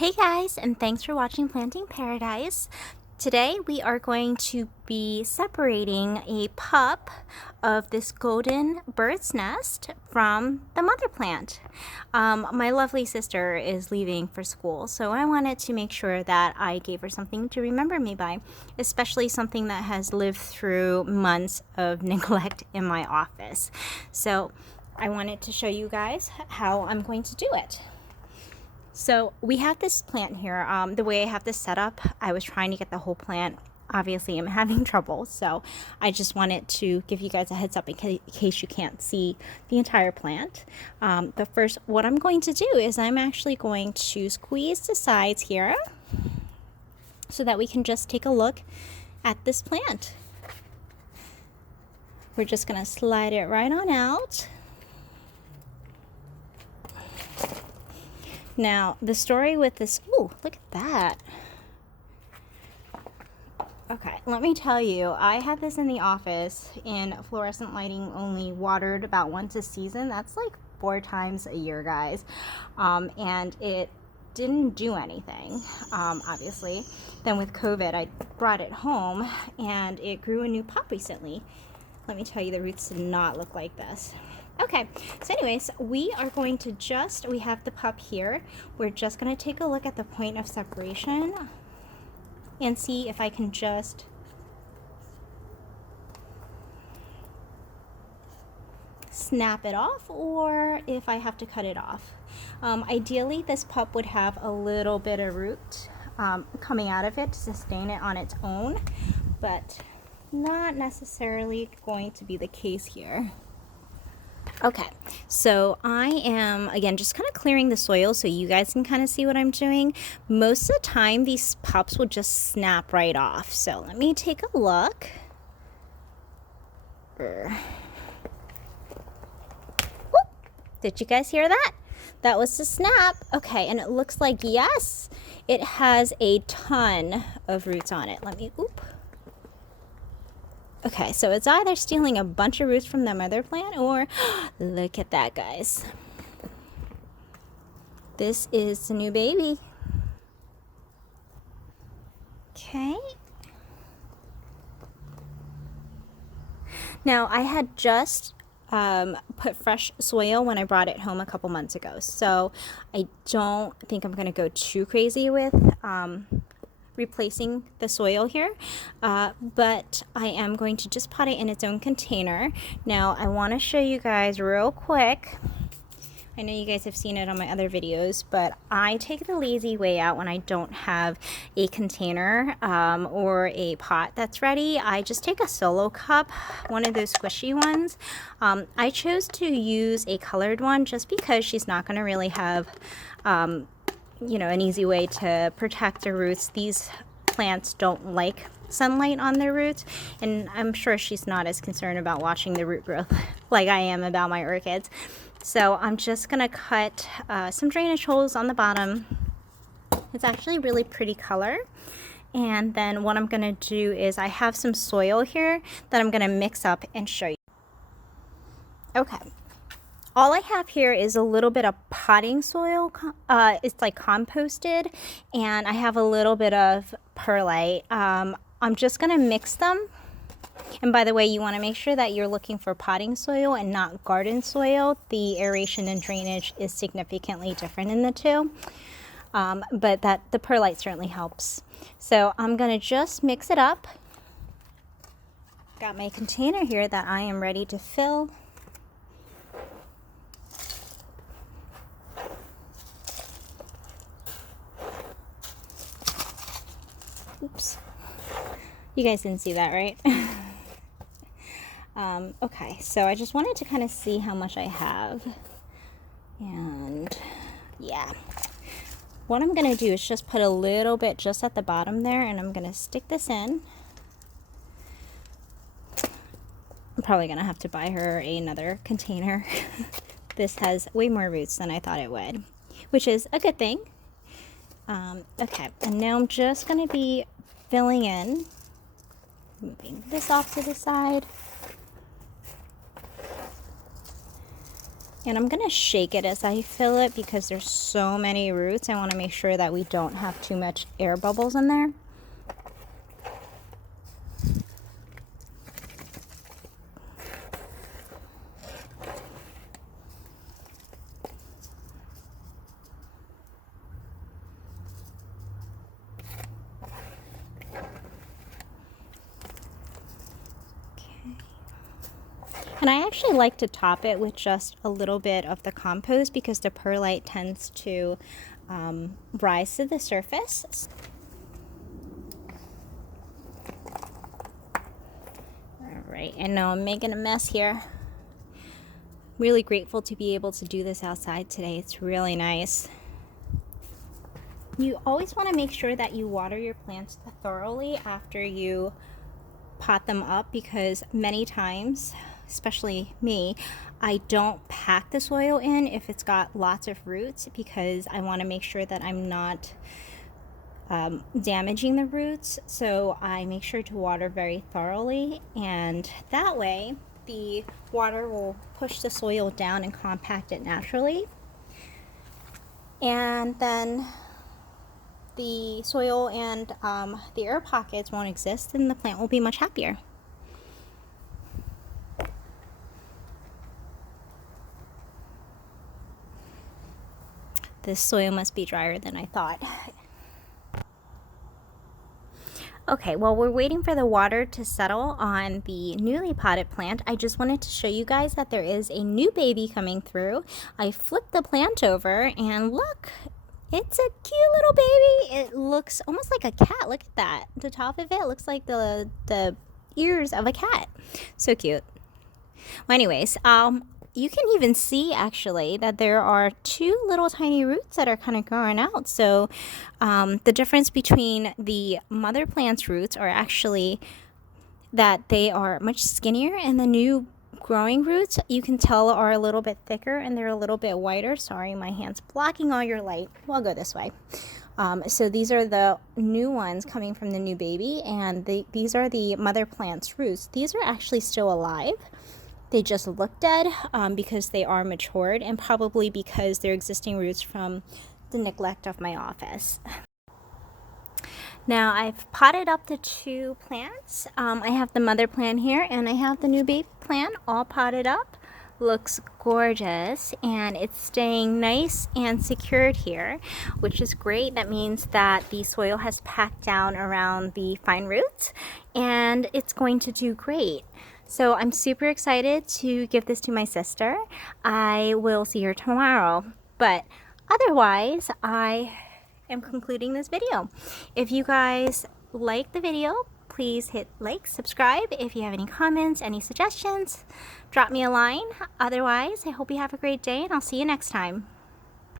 Hey guys, and thanks for watching Planting Paradise. Today we are going to be separating a pup of this golden bird's nest from the mother plant. My lovely sister is leaving for school, so I wanted to make sure that I gave her something to remember me by, especially something that has lived through months of neglect in my office. So I wanted to show you guys how I'm going to do it. So we have this plant here. The way I have this set up, I was trying to get the whole plant. Obviously, I'm having trouble, so I just wanted to give you guys a heads up in case you can't see the entire plant. But first, what I'm going to do is I'm actually going to squeeze the sides here so that we can just take a look at this plant. We're just going to slide it right on out. Now, the story with this, ooh, look at that. Okay, let me tell you, I had this in the office in fluorescent lighting, only watered about once a season. That's like 4 times a year, guys. And it didn't do anything, obviously. Then with COVID, I brought it home and it grew a new pup recently. Let me tell you, the roots did not look like this. Okay, so anyways, we are going to we have the pup here. We're just going to take a look at the point of separation and see if I can just snap it off or if I have to cut it off. Ideally, this pup would have a little bit of root coming out of it to sustain it on its own, but not necessarily going to be the case here. Okay, so I am, again, just kind of clearing the soil so you guys can kind of see what I'm doing. Most of the time, these pups will just snap right off. So let me take a look. Whoop. Did you guys hear that? That was the snap. Okay, and it looks like, yes, it has a ton of roots on it. Let me, oop. Okay, so it's either stealing a bunch of roots from the mother plant or look at that, guys. This is the new baby. Okay. Now, I had just put fresh soil when I brought it home a couple months ago, so I don't think I'm going to go too crazy with replacing the soil here, but I am going to just pot it in its own container. Now I want to show you guys real quick. I know you guys have seen it on my other videos, but I take the lazy way out when I don't have a container or a pot that's ready. I just take a solo cup, one of those squishy ones. I chose to use a colored one just because she's not going to really have you know, an easy way to protect the roots. These plants don't like sunlight on their roots, and I'm sure she's not as concerned about watching the root growth like I am about my orchids. So I'm just gonna cut some drainage holes on the bottom. It's actually a really pretty color. And then what I'm gonna do is I have some soil here that I'm gonna mix up and show you. Okay. All I have here is a little bit of potting soil. It's like composted, and I have a little bit of perlite. I'm just going to mix them. And by the way, you want to make sure that you're looking for potting soil and not garden soil. The aeration and drainage is significantly different in the two, but the perlite certainly helps. So I'm going to just mix it up. Got my container here that I am ready to fill. Oops. You guys didn't see that, right? Okay, so I just wanted to kind of see how much I have. And yeah. What I'm going to do is just put a little bit just at the bottom there, and I'm going to stick this in. I'm probably going to have to buy her another container. This has way more roots than I thought it would, which is a good thing. Okay, and now I'm just going to be filling in, moving this off to the side, And I'm going to shake it as I fill it because there's so many roots. I want to make sure that we don't have too much air bubbles in there. And I actually like to top it with just a little bit of the compost because the perlite tends to rise to the surface. All right, and now I'm making a mess here. Really grateful to be able to do this outside today. It's really nice. You always want to make sure that you water your plants thoroughly after you pot them up, because many times, especially me, I don't pack the soil in if it's got lots of roots because I want to make sure that I'm not damaging the roots. So I make sure to water very thoroughly, and that way the water will push the soil down and compact it naturally. And then the soil and the air pockets won't exist, and the plant will be much happier. This soil must be drier than I thought. Okay, while we're waiting for the water to settle on the newly potted plant, I just wanted to show you guys that there is a new baby coming through. I flipped the plant over and look, it's a cute little baby. It looks almost like a cat. Look at that. The top of it looks like the ears of a cat. So cute. Well, anyways, you can even see actually that there are two little tiny roots that are kind of growing out. So the difference between the mother plant's roots are actually that they are much skinnier, and the new growing roots, you can tell, are a little bit thicker and they're a little bit whiter. Sorry, my hand's blocking all your light. We'll go this way. So these are the new ones coming from the new baby, and these are the mother plant's roots. These are actually still alive. They just look dead because they are matured, and probably because they're existing roots from the neglect of my office. Now I've potted up the two plants. I have the mother plant here and I have the new baby plant all potted up. Looks gorgeous, and it's staying nice and secured here, which is great. That means that the soil has packed down around the fine roots and it's going to do great. So I'm super excited to give this to my sister. I will see her tomorrow, but otherwise I am concluding this video. If you guys like the video, please hit like, subscribe. If you have any comments, any suggestions, drop me a line. Otherwise, I hope you have a great day, and I'll see you next time.